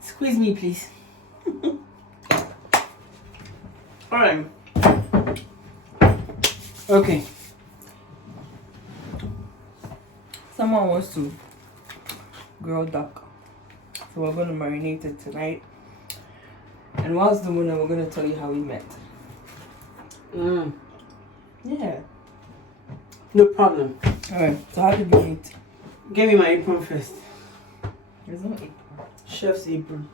Squeeze me, please. Alright. Okay. Someone wants to grill duck, so we're gonna marinate it tonight. And whilst doing it, we're gonna tell you how we met. Yeah. No problem. Alright, so how did we meet? Give me my apron first. There's no apron. Chef's apron.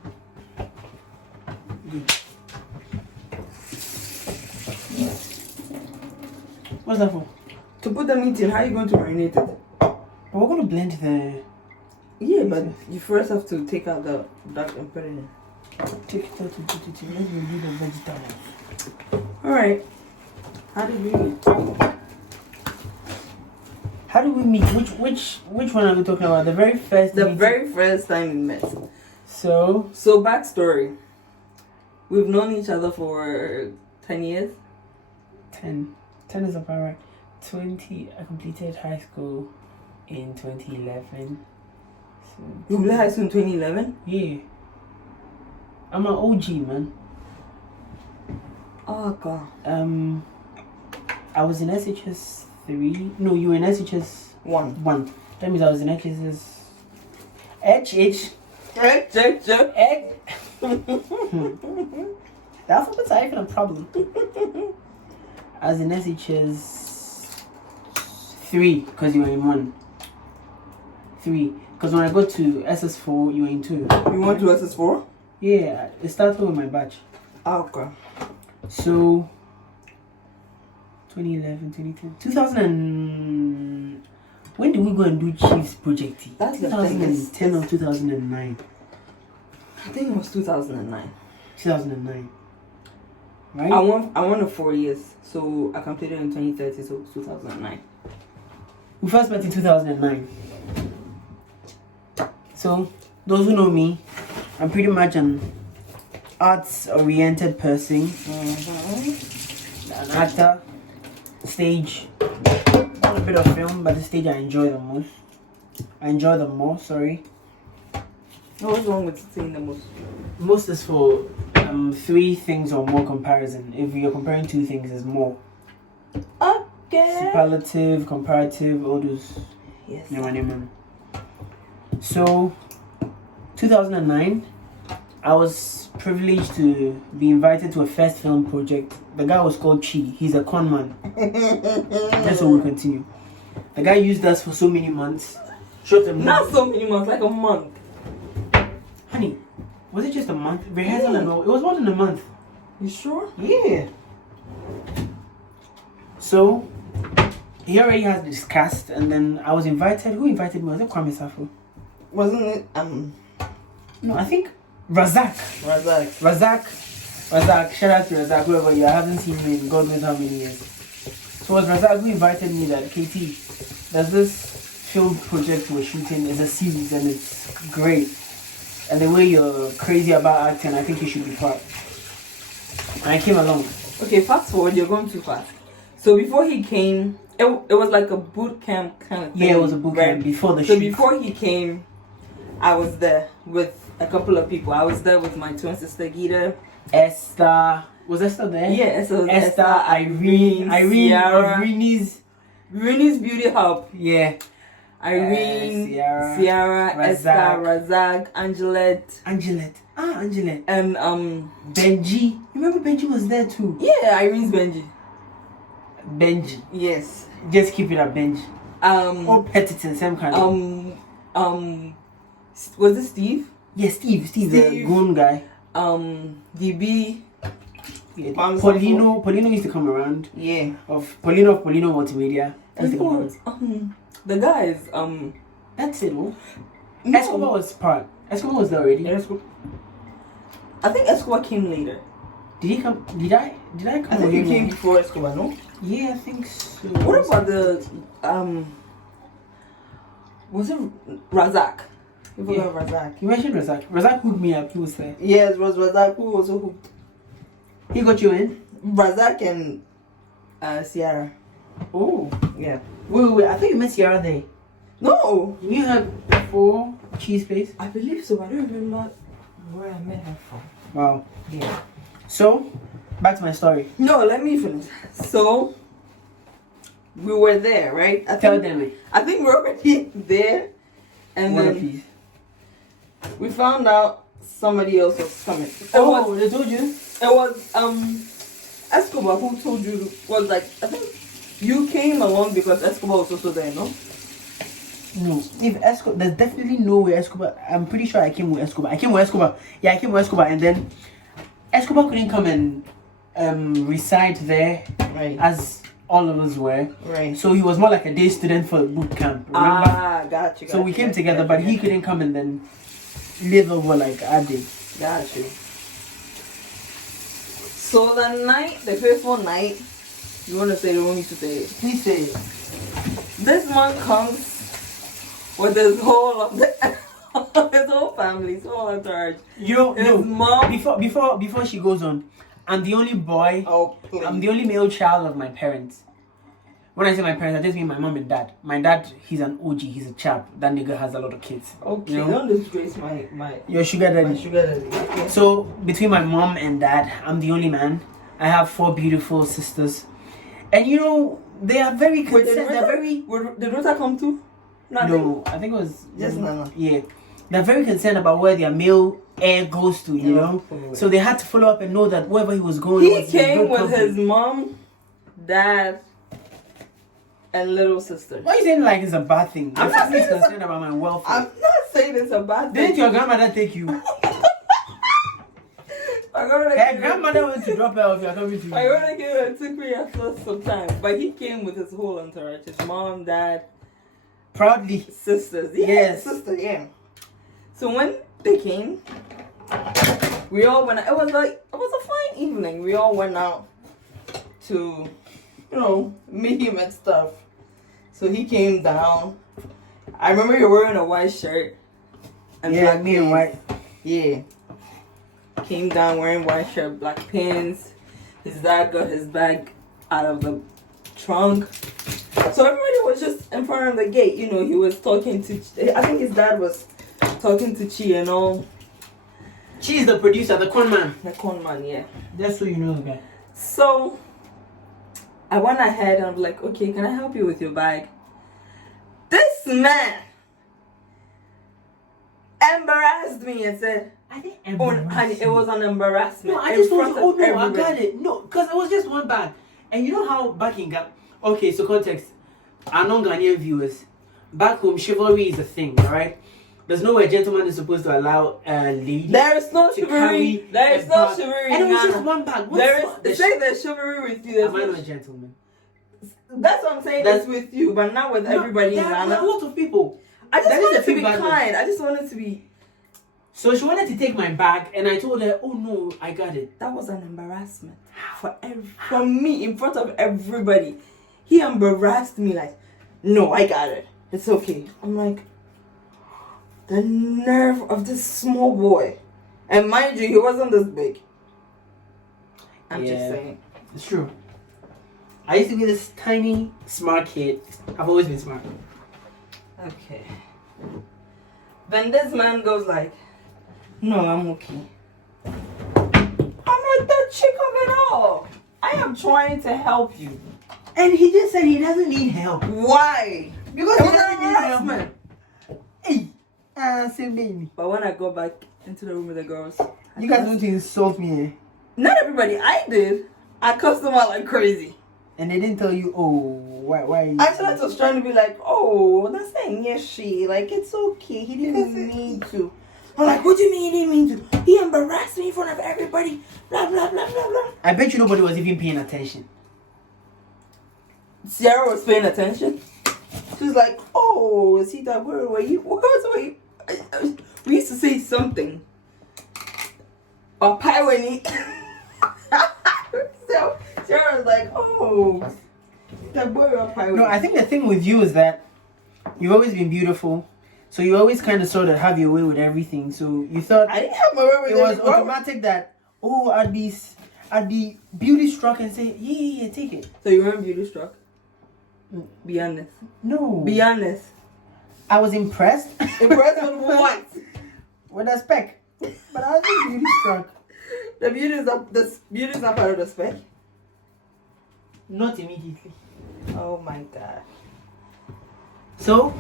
Good. What's that for? To put the meat in, how are you going to marinate it? But we're gonna blend the. Yeah, but you first have to take out the duck and put it in. Take it out and put it in. Let's do the vegetable. Alright. How did we meet? How do we meet? Which one are we talking about? The very first. The meeting? very first time we met. So Backstory. We've known each other for 10 years. 10 is about right. 20. I completed high school in 2011. So You completed high school in 2011? yeah. I'm an OG, man. Oh god. I was in SHS 3. No, you were in SHS 1. That means I was in SHS HH. Egg. The alphabets are even a problem. I was in SHS 3 because you were in 1. 3. Because when I got to SS4, you were in 2. You went to SS4? Yeah, it started with my batch. Oh god. So 2011, 2010, 2000 and... When did we go and do Chiefs Project T? That's the thing. 2010 or 2009? I think it was 2009. 2009. Right? I won the 4 years, so I completed in 2030, so it was 2009. We first met in 2009. So, those who know me, I'm pretty much an arts-oriented person. An actor, stage, not a bit of film, but the stage I enjoy the most. What's wrong with saying the most? Most is for 3 things or more comparison. If you're comparing 2 things, it's more. Okay. Superlative, comparative, all those. Yes. So, 2009, I was privileged to be invited to a first film project. The guy was called Chi. He's a con man. That's what we continue. The guy used us for so many months. Not so many months, like a month. Honey, was it just a month? Rehearsal and all. It was more than a month. You sure? Yeah. So, he already has this cast, and then I was invited. Who invited me? Was it Kwame Safo? Wasn't it? No, I think Razak. Shout out to Razak, whoever you are. I haven't seen him in God knows how many years. So it was Razak who invited me that, KT, there's this film project we're shooting. It's a series and it's great. And the way you're crazy about acting, I think you should be part. And I came along. Okay, fast forward, you're going too fast. So before he came, it was like a boot camp kind of thing. Yeah, it was a boot camp before the shoot. So before he came, I was there with a couple of people. I was there with my twin sister Gita. Esther. Was Esther there? Yeah, Esther, Irene, Ciara. Renee's Beauty Hub. Yeah. Irene, Ciara, Esther, Razak, Angelette. Angelette. And Benji. Remember Benji was there too? Yeah, Irene's Benji. Yes. Just keep it at Benji. Or Petiton, same kind of. Was it Steve? Yeah, Steve, the goon guy. DB. Yeah, Paulino used to come around. Yeah. Of Paulino Multimedia. And who was, the guys, That's it, no? No. Escobar was part. Escobar was there already. I think Escobar came later. Did he come? Did I come? I think he came before Escobar, no? Yeah, I think so. What about the, was it Razak? You forgot Razak. You mentioned Razak. Razak hooked me up. He was there. Yes, it was Razak who also hooked. He got you in? Razak and Ciara. Oh. Yeah. Wait. I think you met Ciara there. No. You knew her before Cheese Place? I believe so. I don't remember where I met her from. Wow. Yeah. So, back to my story. No, let me finish. So, we were there, right? Tell them. I think we were already there. And One then piece. we found out somebody else was coming. They told you? It was Escobar who told you. Was like, I think you came along because Escobar was also there, no? No. If Escobar, there's definitely no way Escobar. I'm pretty sure I came with Escobar. Yeah, I came with Escobar, and then Escobar couldn't come and reside there, Right. as all of us were. Right. So he was more like a day student for boot camp. Remember? Got you. So we came together, but he couldn't come and then live over like I did. Got you. So the faithful night, you want to say it, you want me to say it? Please say it. This man comes with his whole of his whole family, his whole entourage. His mom. Before she goes on, I'm the only boy. Oh, please. I'm the only male child of my parents. When I say my parents, I just mean my mom and dad. My dad, he's an OG, he's a chap. That nigga has a lot of kids. Okay, you know? don't disgrace my your sugar daddy. my sugar daddy. Okay. So between my mom and dad, I'm the only man. I have 4 beautiful sisters, and you know they are very concerned. They're very. Did Rota come too? No, I think it was just Nana. Yeah, they're very concerned about where their male heir goes to. You know, so they had to follow up and know that wherever he was going, he came with his mom, dad, and little sister. Why are you saying like it's a bad thing? I'm not saying concerned about my welfare. I'm not saying it's a bad thing. Didn't your grandmother take you? Her grandmother went to drop her off. You're coming to you. I already gave it. It took me after some time, but he came with his whole entourage: his mom, dad, proudly, sisters. Yes, sister. Yeah. So when they came, we all went. It was a fine evening. We all went out to, meet him and stuff. So he came down. I remember you were wearing a white shirt and black me and white. Yeah. Came down wearing white shirt, black pants. His dad got his bag out of the trunk. So everybody was just in front of the gate. He was talking to. I think his dad was talking to Chi and all. Chi is the producer, the con man. The con man, yeah. Just so you know, guy. So I went ahead and I'm like, okay, can I help you with your bag? This man embarrassed me and said, I didn't honey, it was an embarrassment. No, I just told you, I got it. No, because it was just one bag. And you know how back in Ghana, okay, so context, our non-Ghanaian viewers, back home, chivalry is a thing, alright? There's no way a gentleman is supposed to allow a lady. There is no chivalry. There is no chivalry. And it was just one bag. There's chivalry with you. Am I not a gentleman? That's what I'm saying. That's with you, but not with everybody in Ghana. A lot of people. I just wanted to be kind. I just wanted to be. So she wanted to take my bag, and I told her, "Oh no, I got it." That was an embarrassment for me in front of everybody. He embarrassed me like, "No, I got it. It's okay." I'm like, the nerve of this small boy, and mind you, he wasn't this big. I'm just saying. It's true. I used to be this tiny, smart kid. I've always been smart. Okay. Then this man goes like, no, I'm okay. I'm like, the chick of it all. I am trying to help you. And he just said he doesn't need help. Why? Because he doesn't need help. Hey, same baby. But when I go back into the room with the girls, you guys want to insult me, eh? Not everybody. I did. I cussed them out like crazy. And they didn't tell you, oh, why? I started was trying to be like, oh, that's saying yes, she. Like, it's okay. He didn't mean to. I'm like, what do you mean he didn't mean to? He embarrassed me in front of everybody. Blah, blah, blah, blah, blah. I bet you nobody was even paying attention. Sierra was paying attention. She was like, oh, see that word where you... We used to say something. Or pie when he... So Sarah was like, oh, that boy or pie. No, I think the thing with you is that you've always been beautiful. So you always kind of sort of have your way with everything. So you thought I didn't have my way with it was automatic that, oh, I'd be beauty struck and say, yeah, take it. So you weren't beauty struck? Be honest. No. Be honest. I was impressed. Impressed with what? With a speck. But I was just really struck. The beauty is not part of the spec. Not immediately. Oh my god. So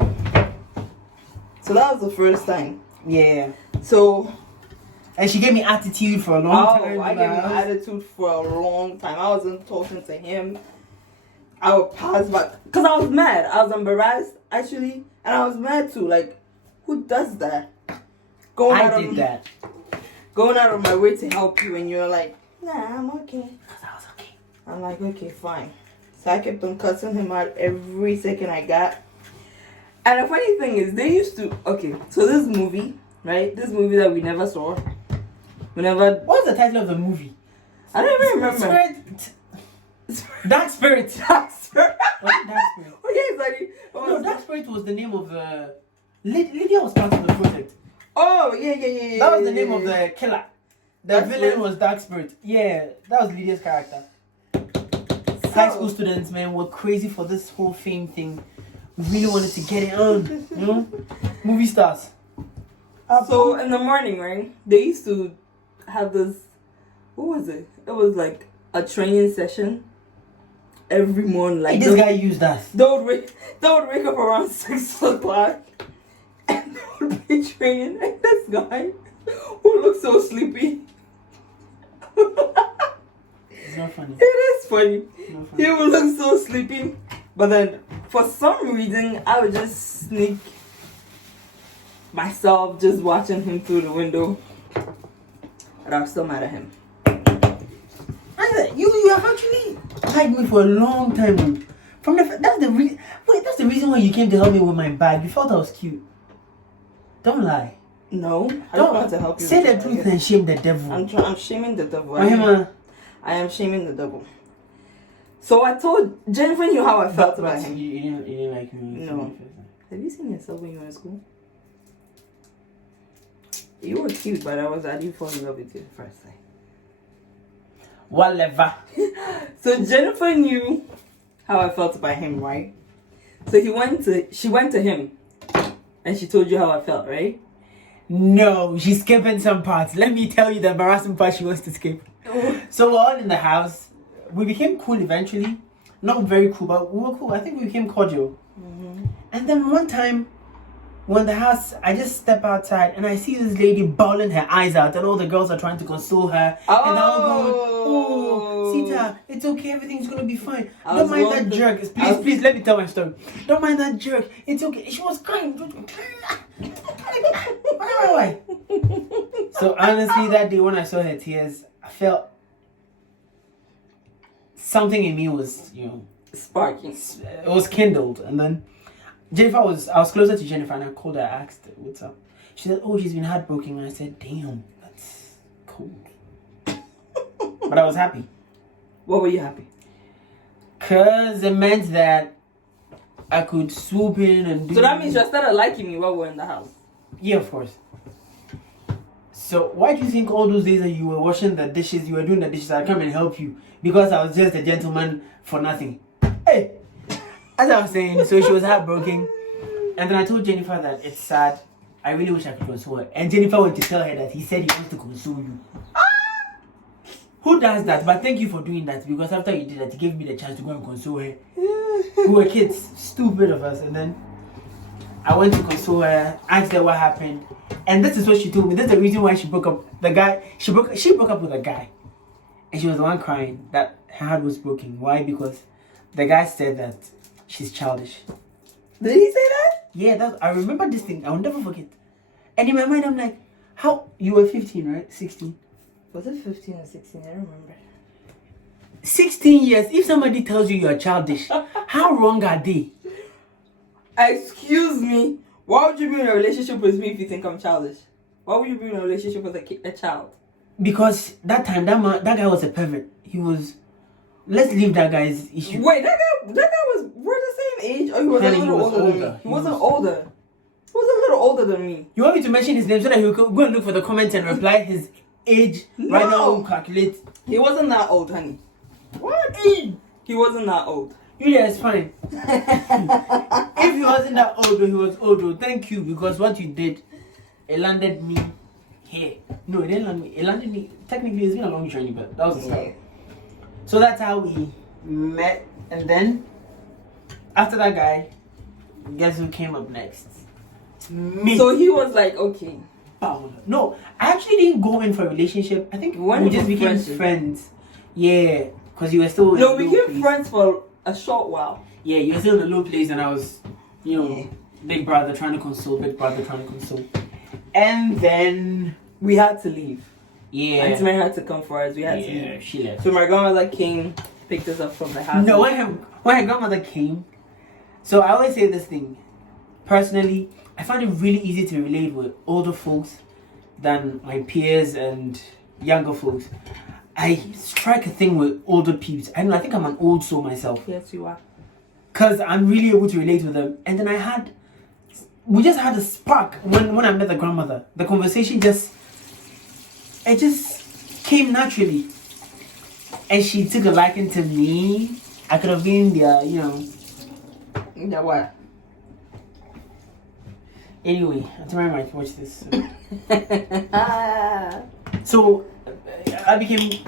that was the first time. yeah. So And she gave me attitude for a long time. I gave him attitude for a long time. I wasn't talking to him. I would pass back because I was mad. I was embarrassed actually, and I was mad too. Like, who does that? I did that. Going out of my way to help you, and you're like, nah, I'm okay. Because I was okay. I'm like, okay, fine. So I kept on cussing him out every second I got. And the funny thing is, they used to. Okay, so this movie, right? This movie that we never saw. What's the title of the movie? I don't even remember. Dark Spirit. Dark Spirit. Was it Dark Spirit? Oh yeah, sorry. No, Dark Spirit was the name of the. Lydia was part of the project. Oh yeah. That was the name of the killer. The Dark villain Spirit? was Dark Spirit. Yeah, that was Lydia's character. High school students, man, were crazy for this whole fame thing. We really wanted to get it on, you know? Movie stars. So in the morning, right? They used to have this. What was it? It was like a training session every morning. Like This guy used us. They would wake up around 6 o'clock, and they would be training. And this guy who looked so sleepy. It's not funny. It is funny. It's not funny. He would look so sleepy, but then for some reason I would just sneak myself just watching him through the window, but I was still mad at him. You have actually hired me for a long time. That's the reason why you came to help me with my bag. You thought I was cute. Don't lie. No, I don't want to help you. Say the truth and shame the devil. I'm shaming the devil. I am shaming the devil. So I told Jennifer knew how I felt about him. You didn't like me. No. Have you seen yourself when you were in school? You were cute, but I didn't fall in love with you the first time. Whatever. So Jennifer knew how I felt about him, right? So she went to him, and she told you how I felt, right? No, she's skipping some parts. Let me tell you the embarrassing part she wants to skip. So we're all in the house. We became cool eventually. Not very cool, but we were cool. I think we became cordial. Mm-hmm. And then one time, when the house, I just step outside and I see this lady bawling her eyes out, and all the girls are trying to console her. And I'm going, oh, Sita, it's okay, everything's gonna be fine. Don't mind that jerk. Please, let me tell my story. Don't mind that jerk. It's okay. She was crying. Why? So honestly, that day when I saw her tears, I felt something in me was, sparking. It was kindled. And then I was closer to Jennifer, and I called her, I asked her, what's up? She said, oh, she's been heartbroken. And I said, damn, that's cold. But I was happy. What were you happy? Because it meant that I could swoop in and do... So that means you started liking me while we were in the house? Yeah, of course. So why do you think all those days that you were washing the dishes, you were doing the dishes, I'd come and help you? Because I was just a gentleman for nothing. Hey! As I was saying, so she was heartbroken. And then I told Jennifer that it's sad. I really wish I could console her. And Jennifer went to tell her that he said he wants to console you. Who does that? But thank you for doing that, because after you did that, he gave me the chance to go and console her. We were kids. Stupid of us. And then I went to console her, asked her what happened. And this is what she told me. That's the reason why she broke up. She broke up with a guy. And she was the one crying that her heart was broken. Why? Because the guy said that she's childish. Did he say that? Yeah, I remember this thing. I'll never forget. And in my mind, I'm like, how? You were 15, right? 16. Was it 15 or 16? I don't remember. 16 years. If somebody tells you you're childish, how wrong are they? Excuse me. Why would you be in a relationship with me if you think I'm childish? Why would you be in a relationship with a child? Because that time, that guy was a pervert. He was... Let's leave that guy's issue. Wait, that guy was... We're the same age? Or he was a little older than me? He wasn't older. He was a little older than me. You want me to mention his name so that he'll go and look for the comments and reply his age? No. Right now, we'll calculate. He wasn't that old, honey. What? He wasn't that old. Yeah, it's fine. If he wasn't that old, he was old. Thank you, because what you did, it landed me here. No, it didn't land me. It landed me. Technically, it's been a long journey, but that was the start. Yeah. So that's how we met. And then, after that guy, guess who came up next? Me. So he was like, okay. No, I actually didn't go in for a relationship. I think we just became friends. Yeah, because you were still. No, we became friends for a short while. Yeah, you were still in a low place, and I was, big brother trying to console, and then we had to leave. Yeah, Auntie Mary had to come for us. We had to leave. Yeah, she left. So my grandmother came, picked us up from the house. No, when my grandmother came, so I always say this thing. Personally, I find it really easy to relate with older folks than my peers and younger folks. I strike a thing with older peeps. I think I'm an old soul myself. Yes, you are. Because I'm really able to relate with them. And then we just had a spark when I met the grandmother. The conversation just came naturally. And she took a liking to me. I could have been there, Yeah, what? Anyway, Auntie Mary might watch this. So I became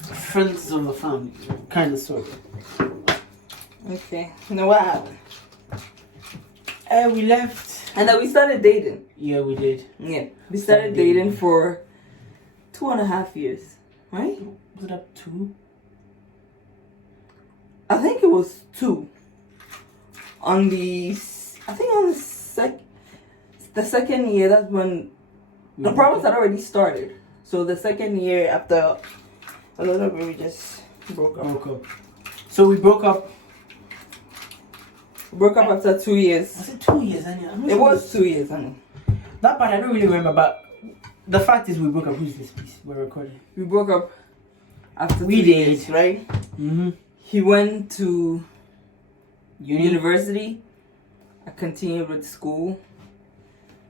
friends of the family, kind of, sort of. Okay. Now what happened? We left. And then we started dating. Yeah, we did. Yeah. We started dating for 2.5 years. Right? Was it up 2? I think it was 2. On the second year, that's when the problems had already started. So the second year after a little bit, we just broke up. So we broke up. Broke up after 2 years. Was it 2 years, honey? It was 2 years, honey. That part I don't really remember, but the fact is we broke up. Who's this piece? We're recording. We broke up after we 2 did. years, right? Mm-hmm. He went to university. I continued with school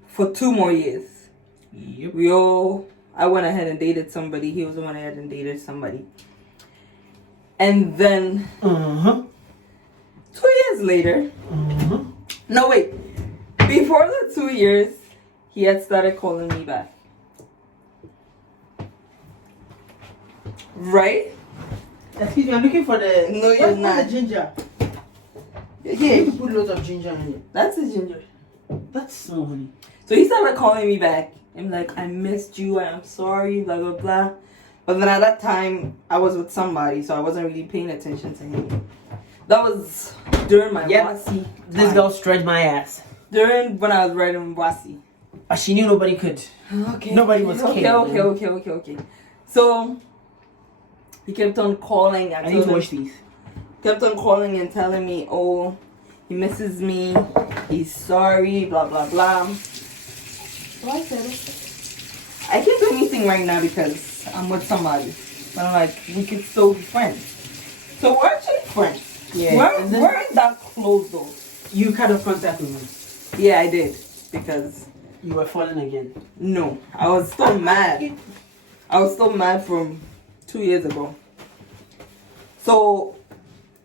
for 2 more years. Yep. I went ahead and dated somebody. He also went ahead and dated somebody. And then 2 years later. No, wait. Before the 2 years, he had started calling me back. Right? Excuse me, I'm looking for the. No, you're not. The ginger. Yeah. You put lots of ginger in it. That's the ginger. That's so honey. So he started calling me back. I'm like, I missed you. I'm sorry. Blah, blah, blah. But then at that time, I was with somebody, so I wasn't really paying attention to him. That was during my Wasi. This girl stretched my ass. During when I was writing Wasi. But she knew nobody could. Okay. Nobody was Okay. So he kept on calling. I need to watch these. Kept on calling and telling me, oh, he misses me. He's sorry. Blah blah blah. So I said, okay. I can't do anything right now because I'm with somebody. But I'm like, we could still be friends. So we're actually friends. Yeah. We're that close though. You kind of contacted me. Yeah, I did. Because you were falling again. No, I was still mad. I was still mad from 2 years ago. So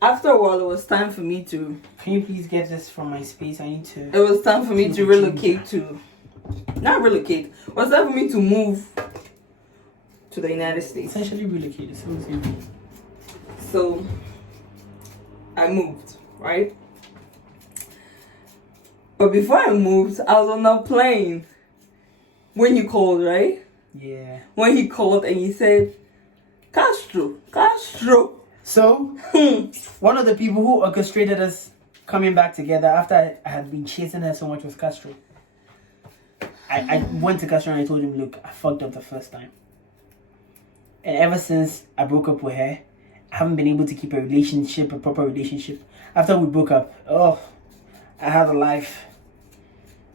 after a while, it was time for me to. Can you please get this from my space? I need to. It was time for me to relocate to. Not relocate. It was time for me to move to the United States. Essentially relocated. So I moved, right? But before I moved, I was on a plane when you called, right? Yeah. When he called and he said, Castro. So, one of the people who orchestrated us coming back together after I had been chasing her so much was Castro. I went to Castro and I told him, look, I fucked up the first time. And ever since I broke up with her, I haven't been able to keep a proper relationship. After we broke up, I had a life.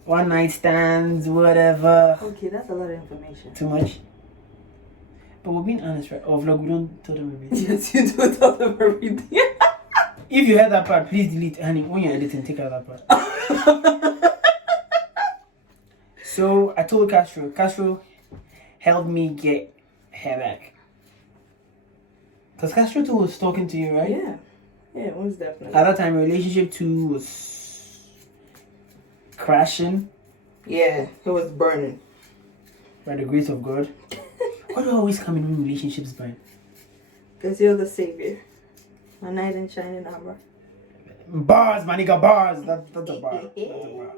One night stands, whatever. Okay, that's a lot of information. Too much? But we're being honest, right? Oh, vlog, we don't tell them everything. Yes, you do tell them everything. If you heard that part, please delete. Honey, when you're editing, take out that part. So, I told Castro. Castro helped me get her back. Because Castro too was talking to you, right? Yeah. Yeah, most definitely. At that time, relationship 2 was crashing. Yeah, it was burning. By the grace of God. Why do I always come in relationships, man? Because you're the savior. My knight in shining armor. Bars, my nigga, bars. That's a bar. That's a bar.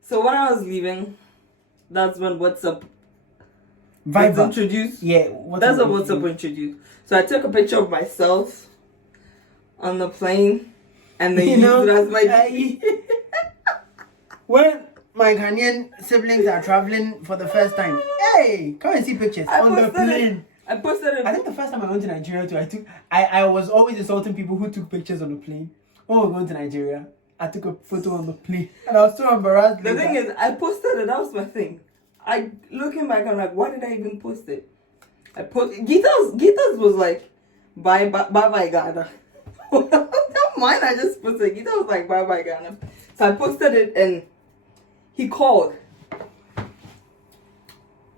So when I was leaving, that's when WhatsApp was Viber. introduced. Yeah. That's when WhatsApp was introduced. So I took a picture of myself on the plane and they used it as my When my Ghanaian siblings are traveling for the first time, hey, come and see pictures on the plane. I posted it. I think the first time I went to Nigeria too, I was always insulting people who took pictures on the plane. When we were going to Nigeria, I took a photo on the plane and I was so embarrassed. The thing is, I posted it. That was my thing. Looking back, I'm like, why did I even post it? I put Gita's was like, bye Ghana. Not mine. I just posted. Gita was like, bye Ghana. So I posted it and he called.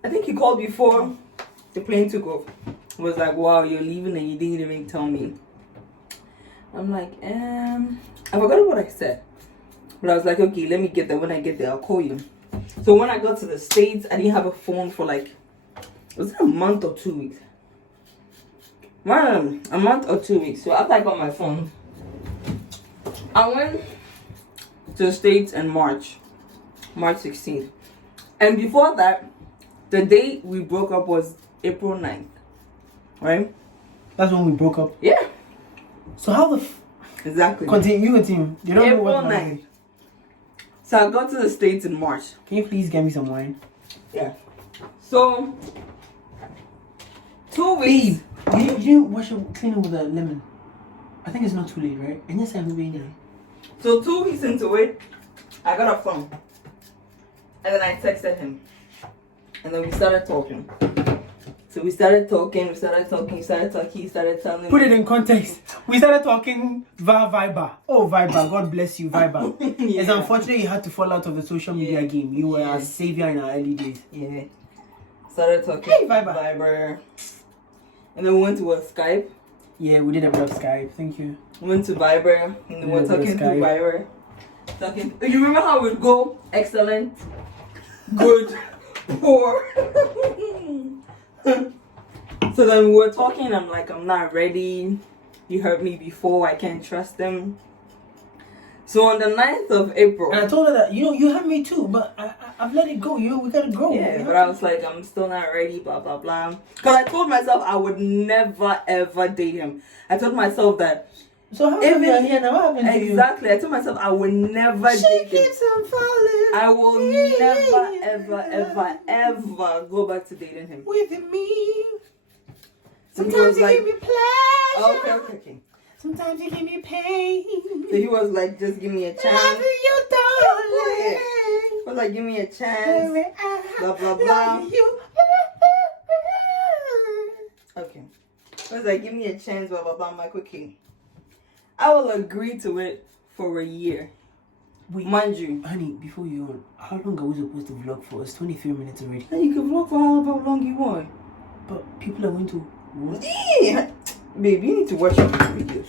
I think he called before the plane took off. Was like, wow, you're leaving and you didn't even tell me. I'm like, I forgot what I said. But I was like, okay, let me get there. When I get there, I'll call you. So when I got to the States, I didn't have a phone for like, was it a month or 2 weeks? A month or 2 weeks. So after I got my phone, I went to the States in March 16th. And before that, the date we broke up was April 9th. Right? That's when we broke up. Yeah. So how Exactly. Continue. You don't know April what 9th. So I got to the States in March. Can you please get me some wine? Yeah. So 2 weeks. Babe, you didn't wash your cleaner with a lemon. I think it's not too late, right? And yes, I'm moving. So 2 weeks into it, I got a phone. And then I texted him. And then we started talking. So we started talking, he started telling me. Put it in context. We started talking via Viber. Oh, Viber, God bless you, Viber. Yeah. It's unfortunate you had to fall out of the social media game. You were a savior in our early days. Yeah. Started talking. Hey, Viber. And then we went to Skype. Yeah, we did a bit of Skype. Thank you. We went to Viber. And then we were talking through Viber. You remember how we'd go? Excellent. Good. Poor. So then we were talking. I'm like, I'm not ready. You hurt me before. I can't trust them. So on the 9th of April. And I told her that, you hurt me too, but I've let it go. We gotta grow. Yeah, but I was like, I'm still not ready, blah, blah, blah. Because I told myself I would never, ever date him. I told myself that. So how come you're here now? What happened to you? Exactly. I told myself I would never date him. She keeps on falling. I will never, ever, ever go back to dating him. With me. Sometimes you give me pleasure. Okay. Sometimes you give me pain. So he was like, just give me a chance. Love you, darling. He was like, give me a chance. Blah, blah, blah. Love you. Okay. He was like, give me a chance, blah, blah, blah. I'm like, okay. I will agree to it for a year. Wait, mind you. Honey, before you go, how long are we supposed to vlog for? It's 23 minutes already. And you can vlog for however long you want. But people are going to watch. Yeah. Babe, you need to watch your videos.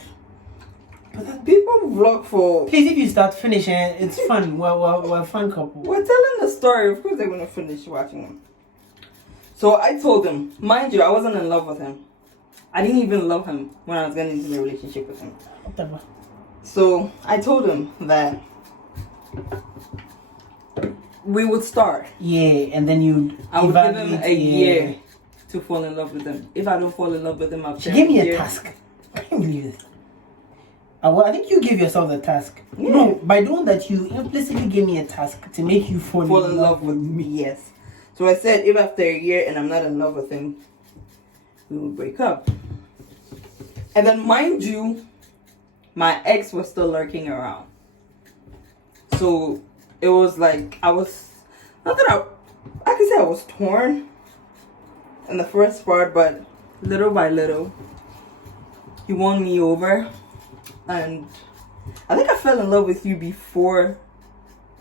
But people vlog for... Please, if you start finishing, it's fun. We're a fun couple. We're telling the story. Of course they're going to finish watching them. So I told him, mind you, I wasn't in love with him. I didn't even love him when I was getting into a relationship with him. Whatever. So I told him that we would start. Yeah, and then I would give him a year to fall in love with him. If I don't fall in love with him, I'll She gave me a task. I can't believe this. I think you gave yourself the task. Yeah. No, by doing that, you implicitly gave me a task to make you fall in love with me. Yes. So I said, if after a year and I'm not in love with him, we will break up. And then, mind you, my ex was still lurking around. So it was like I was, not that I can say I was torn in the first part, but little by little, he won me over. And I think I fell in love with you before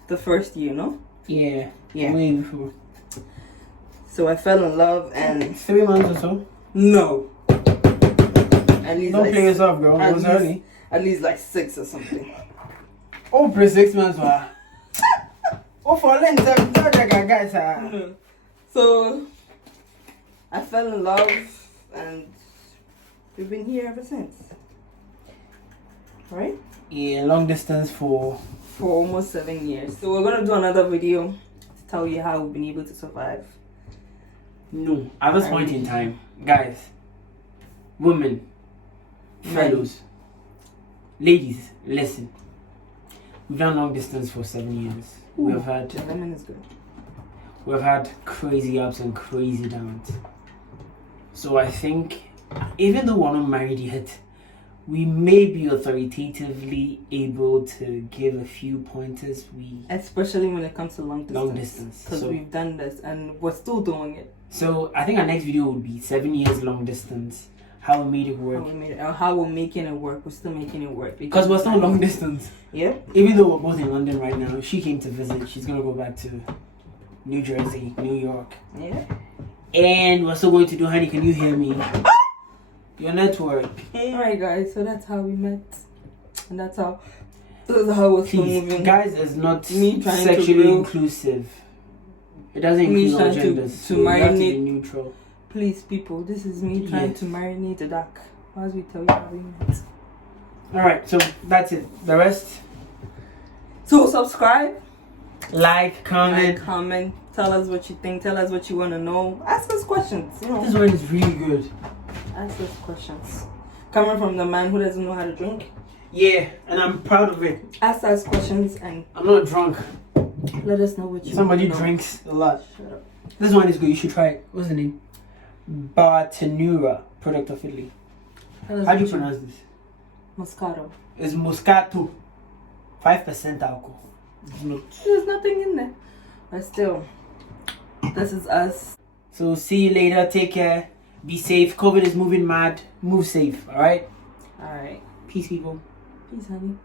the first year, no? Yeah. Yeah. Way before. So I fell in love and... 3 months or so? No. At least Don't play yourself, bro. It was early. At least like 6 or something. Oh, for 6 months, wow. Oh, for length, guys. No. So I fell in love and we've been here ever since. Right? Yeah, long distance for almost 7 years. So we're gonna do another video to tell you how we've been able to survive. No, at this point in time, guys, women, fellows, ladies, listen. We've done long distance for 7 years. Ooh, We've had the lemon is good. We've had crazy ups and crazy downs. So I think, even though we're not married yet, we may be authoritatively able to give a few pointers. Especially when it comes to long distance. Because we've done this and we're still doing it. So I think our next video would be 7 years long distance. How we made it work. How we're making it work. We're still making it work. Because we're still long distance. Yep. Even though we're both in London right now, she came to visit. She's going to go back to New Jersey, New York. Yeah. And we're still going to do, honey, can you hear me? Your network. Alright guys, so that's how we met. And that's how we're still moving. Guys, is not me trying sexually inclusive. It doesn't include all genders. To so we have to be marinate. neutral. Please people, this is me trying to marinate the duck. As we tell you how we met. Alright, so that's it. The rest. So subscribe. Like, comment. Tell us what you think. Tell us what you want to know. Ask us questions. You know. This one is really good. Ask us questions. Coming from the man who doesn't know how to drink. Yeah, and I'm proud of it. Ask us questions and I'm not drunk. let us know what you Somebody know. drinks a lot. Shut up. This one is good. You should try it. What's the name? Bartenura, product of Italy. How do you pronounce this? Moscato. It's Moscato. 5% alcohol. It's not. There's nothing in there. But still, this is us. So see you later. Take care. Be safe. COVID is moving mad. Move safe. Alright? Alright. Peace, people. Peace, honey.